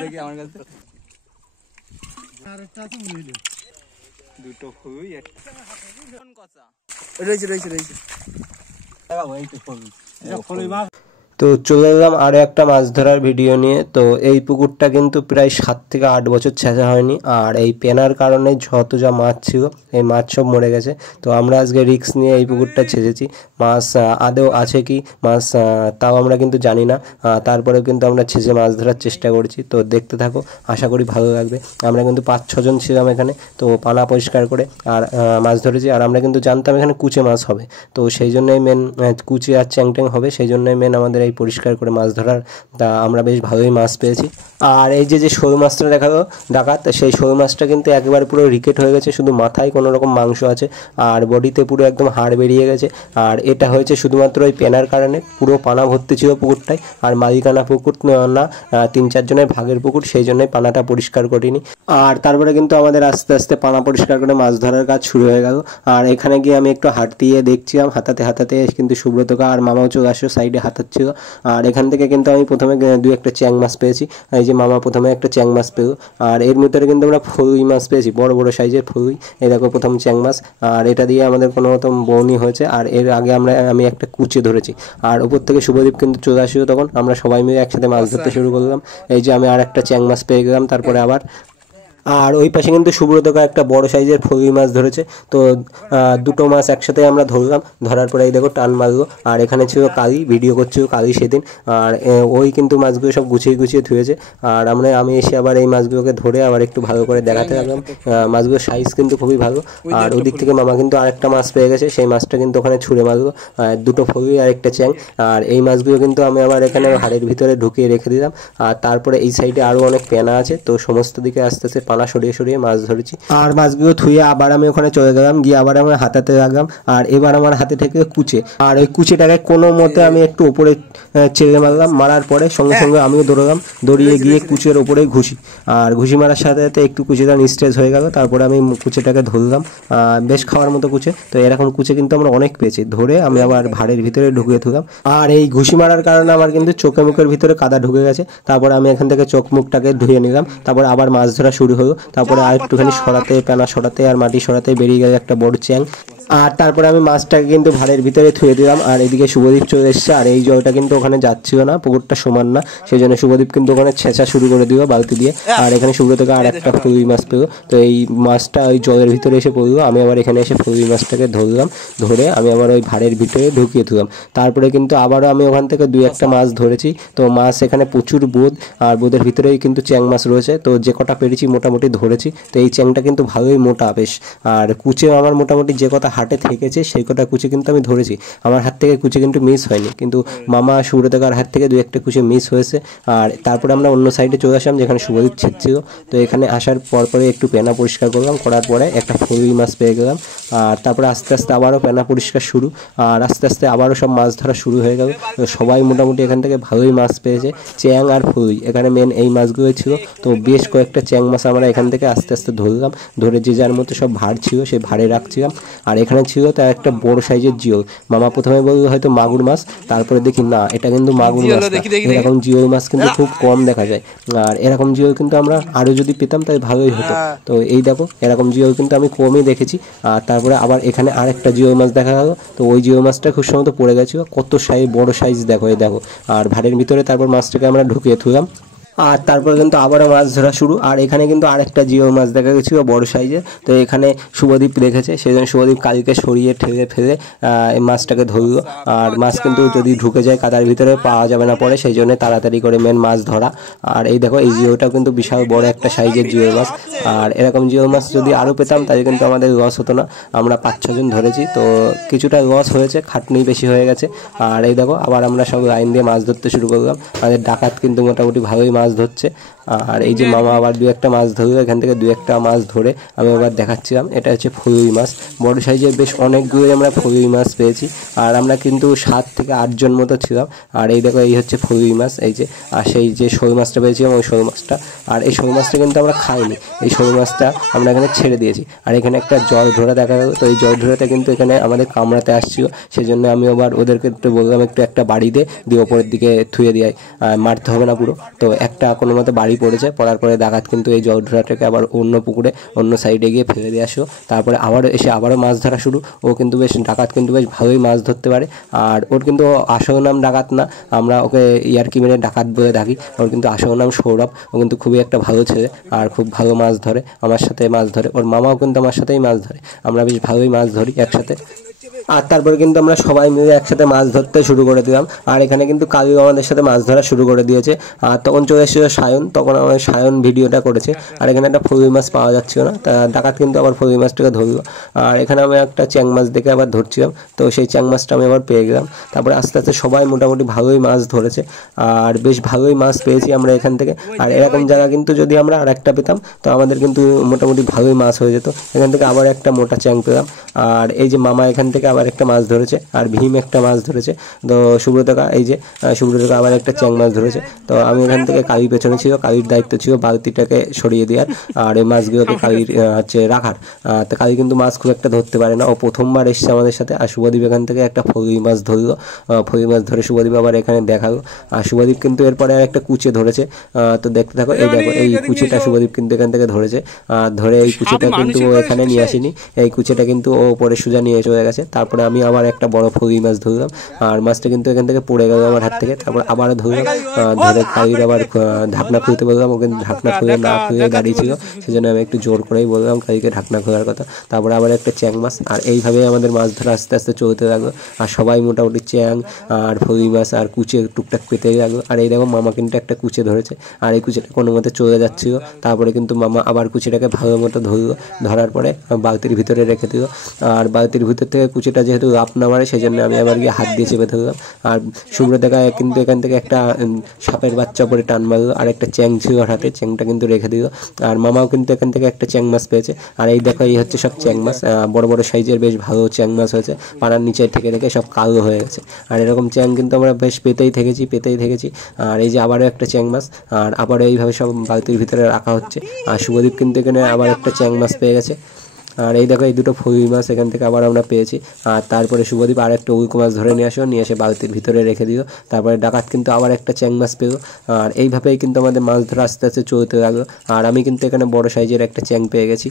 দেখি আমার কাছে দুটো ফুই রয়েছে রয়েছে রয়েছে। তো চলে এলাম আরও একটা মাছ ধরার ভিডিও নিয়ে। তো এই পুকুরটা কিন্তু প্রায় 7 থেকে 8 বছর ছেঁচা হয়নি, আর এই পেনার কারণে যত যা মাছ ছিল এই মাছ সব মরে গেছে। তো আমরা আজকে রিস্ক নিয়ে এই পুকুরটা ছেঁচেছি। মাছ আদৌ আছে কি মাছ তাও আমরা কিন্তু জানি না, তারপরেও কিন্তু আমরা ছেঁচে মাছ ধরার চেষ্টা করছি। তো দেখতে থাকো, আশা করি ভালো লাগবে। আমরা কিন্তু 5-6 জন ছিলাম এখানে, তো পানা পরিষ্কার করে আর মাছ ধরেছি। আর আমরা কিন্তু জানতাম এখানে কুচে মাছ হবে, তো সেই জন্যই মেন কুচে আর চ্যাংট্যাং হবে, সেই জন্যই মেন আমাদের এই পরিষ্কার করে মাছ ধরার। তা আমরা বেশ ভালোই মাছ পেয়েছি। আর এই যে শোল মাছটা দেখালো ডাকাত, সেই শোল মাছটা কিন্তু একবারে পুরো রিকেট হয়ে গেছে, শুধু মাথায় কোনো রকম মাংস আছে আর বডিতে পুরো একদম হাড় বেরিয়ে গেছে। আর এটা হয়েছে শুধুমাত্র ওই পেনার কারণে। পুরো পানা ভর্তি ছিল পুকুরটায়, আর মালিকানা পুকুর না 3-4 জনের ভাগের পুকুর, সেই জন্যই পানাটা পরিষ্কার করিনি। আর তারপরে কিন্তু আমাদের আস্তে আস্তে পানা পরিষ্কার করে মাছ ধরার কাজ শুরু হয়ে গেল। আর এখানে গিয়ে আমি একটু হাঁটতে দেখছিলাম, হাতাতে হাতাতে কিন্তু সুব্রতকা আর মামাও চলে আসলো, সাইডে হাতাচ্ছিল। আর এখান থেকে কিন্তু আমি প্রথমে 2-1টা চ্যাং মাছ পেয়েছি। এই যে মামা প্রথমে একটা চ্যাং মাছ পেল, আর এর ভিতরে কিন্তু আমরা ফরুই মাছ পেয়েছি, বড় বড় সাইজের ফরুই। এই দেখো প্রথম চ্যাং মাছ, আর এটা দিয়ে আমাদের কোনো মতো বউনি হয়েছে। আর এর আগে আমি একটা কুচে ধরেছি, আর উপর থেকে শুভদীপ কিন্তু চলে আসিও, তখন আমরা সবাই মিলে একসাথে মাছ ধরতে শুরু করলাম। এই যে আমি আর একটা চ্যাং মাছ পেয়ে গেলাম তারপরে আবার। আর ওই পাশে কিন্তু সুব্রতকা একটা বড় সাইজের ফরুই মাছ ধরেছে। তো 2টো মাছ একসাথে আমরা ধরলাম, ধরার পরে এই দেখো টান মারলো। আর এখানে ছিল কালি, ভিডিও করছিল কালি সেদিন। আর ওই কিন্তু মাছগুলো সব গুছিয়ে গুছিয়ে ধুয়েছে। আর আমি এসে আবার এই মাছগুলোকে ধরে আবার একটু ভালো করে দেখাতে লাগলাম। মাছগুলোর সাইজ কিন্তু খুবই ভালো। আর ওদিক থেকে মামা কিন্তু আরেকটা মাছ পেয়ে গেছে, সেই মাছটা কিন্তু ওখানে ছুঁড়ে মারলো। 2টো ফরুই আর একটা চ্যাং। আর এই মাছগুলো কিন্তু আমি আবার এখানে হাড়ের ভিতরে ঢুকিয়ে রেখে দিলাম। আর তারপরে এই সাইডে আরও অনেক পেনা আছে, তো সমস্ত দিকে আস্তে আস্তে পানা সরিয়ে সরিয়ে মাছ ধরেছি। আর মাছগুলো ধুয়ে আবার আমি ওখানে চলে গেলাম, গিয়ে আবার আমার হাতাতে লাগলাম। আর এবার আমার হাতে থেকে কুচে, আর ওই কুচিটাকে কোনো মতে আমি একটু ওপরে চেড়ে মারলাম। মারার পরে সঙ্গে সঙ্গে আমিও দৌড়ালাম, দৌড়িয়ে গিয়ে কুচের ওপরে ঘুষি। আর ঘুষি মারার সাথে সাথে একটু কুচিটা নিস্তেজ হয়ে গেল। তারপরে আমি কুচেটাকে ধরলাম, বেশ খাওয়ার মতো কুচে। তো এরকম কুচে কিন্তু আমরা অনেক পেয়েছি, ধরে আমি আবার ভাড়ের ভিতরে ঢুকিয়ে থুলাম। আর এই ঘুষি মারার কারণে আমার কিন্তু চোখে মুখের ভিতরে কাদা ঢুকে গেছে। তারপরে আমি এখান থেকে চোখ মুখটাকে ধুয়ে নিলাম। তারপর আবার মাছ ধরা শুরু হলো। তারপরে আর একটুখানি সরাতে, পেনা সরাতে আর মাটি সরাতে বেরিয়ে গেল একটা বড় চ্যাং। আর তারপরে আমি মাছটাকে কিন্তু ভাড়ের ভিতরে থুয়ে দিলাম। আর এদিকে শুভদীপ চলে এসেছে। আর এই জলটা কিন্তু ওখানে যাচ্ছিল না, পুকুরটা সমান না, সেই জন্য শুভদীপ কিন্তু ওখানে ছেঁচা শুরু করে দিল বালতি দিয়ে। আর এখানে সুব্রতকে আর একটা ফরুই মাছ পেলো। তো এই মাছটা ওই জলের ভিতরে এসে পড়লো। আমি আবার এখানে এসে ফরুই মাছটাকে ধরলাম, ধরে আমি আবার ওই ভাড়ের ভিতরে ঢুকিয়ে দিলাম। তারপরে কিন্তু আবারও আমি ওখান থেকে 2-1টা মাছ ধরেছি। তো মাছ এখানে প্রচুর বোঁদ, আর বোঁদের ভিতরেই কিন্তু চ্যাং মাছ রয়েছে। তো যে কটা পেরেছি মোটামুটি ধরেছি। তো এই চ্যাংটা কিন্তু ভালোই মোটা বেশ। আর কুচেও আমার মোটামুটি যে কথা হাটে থেকেছে সেই কটা কুচে কিন্তু আমি ধরেছি। আমার হাত থেকে কুচে কিন্তু মিস হয়নি, কিন্তু মামা সুব্রতকার হাত থেকে 2-1টা কুচে মিস হয়েছে। আর তারপরে আমরা অন্য সাইডে চলে আসলাম, যেখানে শুভদীপ ছেঁচছিল। তো এখানে আসার পরে একটু পেনা পরিষ্কার করলাম, করার পরে একটা ফরুই মাছ পেয়ে গেলাম। আর তারপরে আস্তে আস্তে আবারও পেনা পরিষ্কার শুরু। আর আস্তে আস্তে আবারও সব মাছ ধরা শুরু হয়ে গেল। তো সবাই মোটামুটি এখান থেকে ভালোই মাছ পেয়েছে, চ্যাং আর ফরুই এখানে মেন এই মাছগুলোই ছিল। তো বেশ কয়েকটা চ্যাং মাছ আমরা এখান থেকে আস্তে আস্তে ধরলাম, ধরে যে যার মতো সব ভাড় ছিল সেই ভাড়ে রাখছিলাম। আর এখানে ছিল তার একটা বড় সাইজের জিওল। মামা প্রথমে বললো হয়তো মাগুর মাছ, তারপরে দেখি না, এটা কিন্তু মাগুর মাছ। এরকম জিওল মাছ কিন্তু খুব কম দেখা যায়। আর এরকম জিওল কিন্তু আমরা আরও যদি পেতাম তাই ভালোই হতো। তো এই দেখো এরকম জিওল কিন্তু আমি কমই দেখেছি। আর তারপরে আবার এখানে আরেকটা জিওল মাছ দেখা গেল। তো ওই জিওল মাছটা খুব সম্ভবত পড়ে গেছিলো, কত বড় সাইজ দেখো, এই দেখো। আর ভাড়ের ভিতরে তারপর মাছটাকে আমরা ঢুকিয়ে থুলাম। আর তারপরে কিন্তু আবারও মাছ ধরা শুরু। আর এখানে কিন্তু আরেকটা জিও মাছ দেখা গেছিলো বড় সাইজের। তো এখানে শুভদীপ দেখেছে, সেই জন্য শুভদীপ কালিকে সরিয়ে ঠেলে ফেলে এই মাছটাকে ধরলো। আর মাছ কিন্তু যদি ঢুকে যায় কাদার ভিতরে পাওয়া যাবে না পরে, সেই জন্য তাড়াতাড়ি করে মেন মাছ ধরা। আর এই দেখো এই জিওটাও কিন্তু বিশাল বড় একটা সাইজের জিও মাছ। আর এরকম জিও মাছ যদি আরও পেতাম তাহলে কিন্তু আমাদের লস হতো না। আমরা 5-6 জন ধরেছি, তো কিছুটা লস হয়েছে, খাটনি বেশি হয়ে গেছে। আর এই দেখো আবার আমরা সব লাইন দিয়ে মাছ ধরতে শুরু করলাম। আমাদের ডাকাত কিন্তু মোটামুটি ভালোই মাছ ধরছে। আর এই যে মামা আবার দু একটা মাছ ধরলো, এখান থেকে দু একটা মাছ ধরে আমি আবার দেখাচ্ছিলাম। এটা হচ্ছে ফরুই মাছ, বড় সাইজের বেশ অনেকগুলোই আমরা ফরুই মাছ পেয়েছি। আর আমরা কিন্তু 7 থেকে 8 জন মতো ছিলাম। আর এই দেখো, এই হচ্ছে ফরুই মাছ, এই যে। আর সেই যে শোল মাছটা পেয়েছিলাম, ওই শোল মাছটা। আর এই শোল মাছটা কিন্তু আমরা খাইনি, এই শোল মাছটা আমরা এখানে ছেড়ে দিয়েছি। আর এখানে একটা জল ধরা দেখা গেল, তো এই জল ধরাতে কিন্তু এখানে আমাদের কামড়াতে আসছিল, সেই জন্য আমি আবার ওদেরকে একটু বললাম একটু একটা বাড়ি দিয়ে ওপরের দিকে থুয়ে দিয়ে মারতে হবে না পুরো। তো একটা কোনো মতো বাড়ি পড়েছে, পড়ার পরে ডাকাত কিন্তু এই জল ধরাটাকে আবার অন্য পুকুরে অন্য সাইডে গিয়ে ফেলে দিয়ে আসলো। তারপরে আবারও মাছ ধরা শুরু। ও কিন্তু বেশ ডাকাত কিন্তু বেশ ভালোই মাছ ধরতে পারে। আর ওর কিন্তু আসল নাম ডাকাত না, আমরা ওকে ইয়ার্কি মেরে ডাকাত বলে ডাকি। ওর কিন্তু আসল নাম সৌরভ। ও কিন্তু খুবই একটা ভালো ছেলে আর খুব ভালো মাছ ধরে, আমার সাথে মাছ ধরে। ওর মামাও কিন্তু আমার সাথেই মাছ ধরে, আমরা বেশ ভালোই মাছ ধরি একসাথে। আর তারপরে কিন্তু আমরা সবাই মিলে একসাথে মাছ ধরতে শুরু করে দিলাম। আর এখানে কিন্তু কালিও আমাদের সাথে মাছ ধরা শুরু করে দিয়েছে। আর তখন চলে এসেছিল সায়ন, তখন আমার সায়ন ভিডিওটা করেছে। আর এখানে একটা ফরুই মাছ পাওয়া যাচ্ছিল না, তা ডাকাত কিন্তু আবার ফরুই মাছটাকে ধরলো। আর এখানে আমি একটা চ্যাং মাছ দেখে আবার ধরছিলাম, তো সেই চ্যাং মাছটা আমি আবার পেয়ে গেলাম। তারপরে আস্তে আস্তে সবাই মোটামুটি ভালোই মাছ ধরেছে, আর বেশ ভালোই মাছ পেয়েছি আমরা এখান থেকে। আর এরকম জায়গা কিন্তু যদি আমরা আর একটা পেতাম, তো আমাদের কিন্তু মোটামুটি ভালোই মাছ হয়ে যেত। এখান থেকে আবার একটা মোটা চ্যাং পেলাম। আর এই যে মামা এখান থেকে আবার একটা মাছ ধরেছে, আর ভীম একটা মাছ ধরেছে। তো সুব্রতকা, এই যে সুব্রতকা আবার একটা চ্যাং মাছ ধরেছে। তো আমি এখান থেকে কালির পেছনে ছিল, কালির দায়িত্ব ছিল বালতিটাকে সরিয়ে দেওয়ার আর এই মাছগুলোকে কালির হচ্ছে রাখার। তো কালি কিন্তু মাছ খুব একটা ধরতে পারে না, ও প্রথমবার এসছে আমাদের সাথে। আর শুভদীপ এখান থেকে একটা ফরুই মাছ ধরলো, ফরুই মাছ ধরে শুভদীপ আবার এখানে দেখালো। আর শুভদীপ কিন্তু এরপরে আর একটা কুচে ধরেছে, তো দেখতে থাকো। এই দেখো, এই কুচিটা শুভদীপ কিন্তু এখান থেকে ধরেছে। আর ধরে এই কুচিটা কিন্তু ও এখানে নিয়ে আসেনি, এই কুচিটা কিন্তু ও পরে সোজা নিয়ে চলে গেছে। তারপরে আমি আবার একটা বড় ফরুই মাছ ধরলাম, আর মাছটা কিন্তু এখান থেকে পড়ে গেল আমার হাত থেকে। তারপর আবারও ধরলাম, ধরে কালির আবার ঢাকনা খুলতে বললাম, ওকে ঢাকনা খুলে না খুলে দাঁড়িয়ে ছিল, সেজন্য আমি একটু জোর করেই বললাম কালিকে ঢাকনা খোলার কথা। তারপরে আবার একটা চ্যাং মাছ। আর এইভাবেই আমাদের মাছ ধরা আস্তে আস্তে চলতে লাগলো। আর সবাই মোটামুটি চ্যাং আর ফরুই মাছ আর কুচে টুকটাক পেতেই লাগলো। আর এই দেখো, মামা কিন্তু একটা কুচে ধরেছে, আর এই কুচিটা কোনো মতে চলে যাচ্ছিল। তারপরে কিন্তু মামা আবার কুচিটাকে ভালো মতো ধরলো, ধরার পরে বালতির ভিতরে রেখে দিল। আর বালতির ভিতর থেকে কুচিটা যেহেতু লাফ না মারে, সেই জন্য আমি আবার গিয়ে হাত দিয়ে চেপে ধরলাম। আর সুব্রতকা কিন্তু এখান থেকে একটা সাপের বাচ্চা পরে টান মারলো, আর একটা চ্যাং ছিল হাতে, চ্যাংটা কিন্তু রেখে দিল। আর মামাও কিন্তু এখান থেকে একটা চ্যাং মাছ পেয়েছে। আর এই দেখো, এই হচ্ছে সব চ্যাং মাছ, বড় বড় সাইজের বেশ ভালো চ্যাং মাছ হয়েছে। পাড়ার নিচে থেকে সব কালো হয়ে গেছে। আর এরকম চ্যাং কিন্তু আমরা বেশ পেতেই থেকেছি। আর এই যে আবারও একটা চ্যাং মাছ, আর আবারও এইভাবে সব বালতির ভিতরে রাখা হচ্ছে। আর শুভদীপ কিন্তু এখানে আবার একটা চ্যাং মাছ পেয়ে গেছে। আর এই দেখো, এই দুটো ফরুই মাছ এখান থেকে আবার আমরা পেয়েছি। আর তারপরে শুভদীপ আর একটা উল্কো মাছ ধরে নিয়ে এসে বালতির ভিতরে রেখে দিল। তারপরে ডাকাত কিন্তু আবার একটা চ্যাং মাছ পেল। আর এইভাবেই কিন্তু আমাদের মাছ ধরা আস্তে আস্তে চলতে লাগলো। আর আমি কিন্তু এখানে বড় সাইজের একটা চ্যাং পেয়ে গেছি।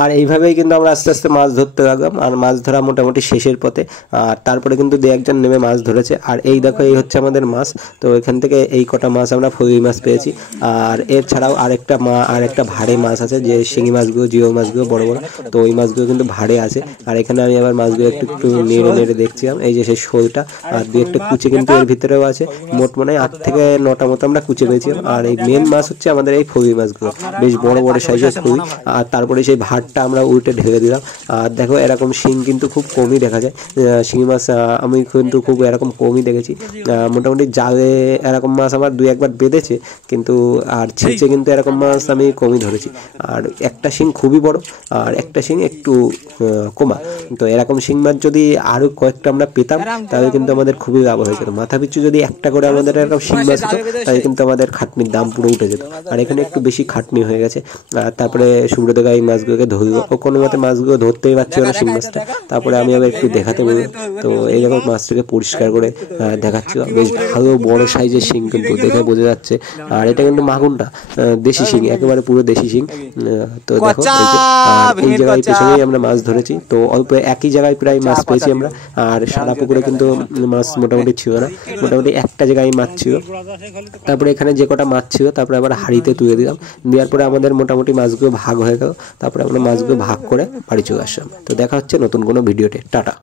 আর এইভাবেই কিন্তু আমরা আস্তে আস্তে মাছ ধরতে লাগলাম। আর মাছ ধরা মোটামুটি শেষের পথে। আর তারপরে কিন্তু দু একজন নেমে মাছ ধরেছে। আর এই দেখো, এই হচ্ছে আমাদের মাছ। তো এখান থেকে এই কটা মাছ আমরা ফরুই মাছ পেয়েছি। আর এর ছাড়াও আরেকটা ভাড়ে মাছ আছে, যে শিঙি মাছগুলো, জিও মাছগুলো বড় বড়, তো ওই মাছগুলো কিন্তু ভাড়ে আছে। আর এখানে আমি আবার মাছগুলো একটু নেড়ে দেখছিলাম। এই যে সেই শোলটা, আর দু একটা কুচে কিন্তু এর ভিতরেও আছে। মোট মনে হয় 8 থেকে 9টা মতো আমরা কুচে পেয়েছিলাম। আর এই মেন মাছ হচ্ছে আমাদের এই ফরুই মাছগুলো, বেশ বড় বড় সাইজের ফরুই। আর তারপরে সেই ভাতটা আমরা উল্টে ঢেলে দিলাম। আর দেখো, এরকম শিং কিন্তু খুব কমই দেখা যায়। শিঙি মাছ আমি কিন্তু খুব এরকম কমই দেখেছি। মোটামুটি জালে এরকম মাছ আমার 2-1বার বেঁধেছে, কিন্তু আর ছেঁচে কিন্তু এরকম মাছ আমি কমই ধরেছি। আর একটা শিং খুবই বড়, আর একটা শিং একটু কমা। তো এরকম শিং মাছ যদি আরো কয়েকটা আমরা পেতাম, তাহলে কিন্তু আমাদের খুবই লাভ হয়ে যেত। মাথা পিছু যদি একটা করে আমাদের এরকম শিং মাছ হতো, তাহলে কিন্তু আমাদের খাটনির দাম পুরো উঠে যেত। আর এখানে একটু বেশি খাটনি হয়ে গেছে। আর তারপরে সুব্রতকা এই মাছগুলোকে ধরলো, ও কোনো মতে মাছগুলো ধরতেই পারছিল না শিং মাছটা। তারপরে আমি আবার একটু দেখাতে বললাম, তো এইরকম মাছটাকে পরিষ্কার করে দেখাচ্ছিল। বেশ ভালো বড় সাইজের শিং কিন্তু, দেখে বোঝা যাচ্ছে। আর এটা কিন্তু মাগুর না, দেশি শিং, একেবারে পুরো দেশি শিং। তো দেখো, এই জায়গায় পেছনেই আমরা মাছ ধরেছি। তো অল্প একই জায়গায় প্রায় মাছ পেয়েছি আমরা। আর সারা পুকুরে কিন্তু মাছ মোটামুটি ছিল না, মোটামুটি একটা জায়গায় মাছ ছিল। তারপরে এখানে যে কটা মাছ ছিল, তারপরে আবার হাঁড়িতে তুলে দিলাম। দেওয়ার পরে আমাদের মোটামুটি মাছগুলো ভাগ হয়ে গেল। তারপরে আমরা মাছগুলো ভাগ করে বাড়ি চলে আসলাম। তো দেখা হচ্ছে নতুন কোনো ভিডিওতে। টাটা।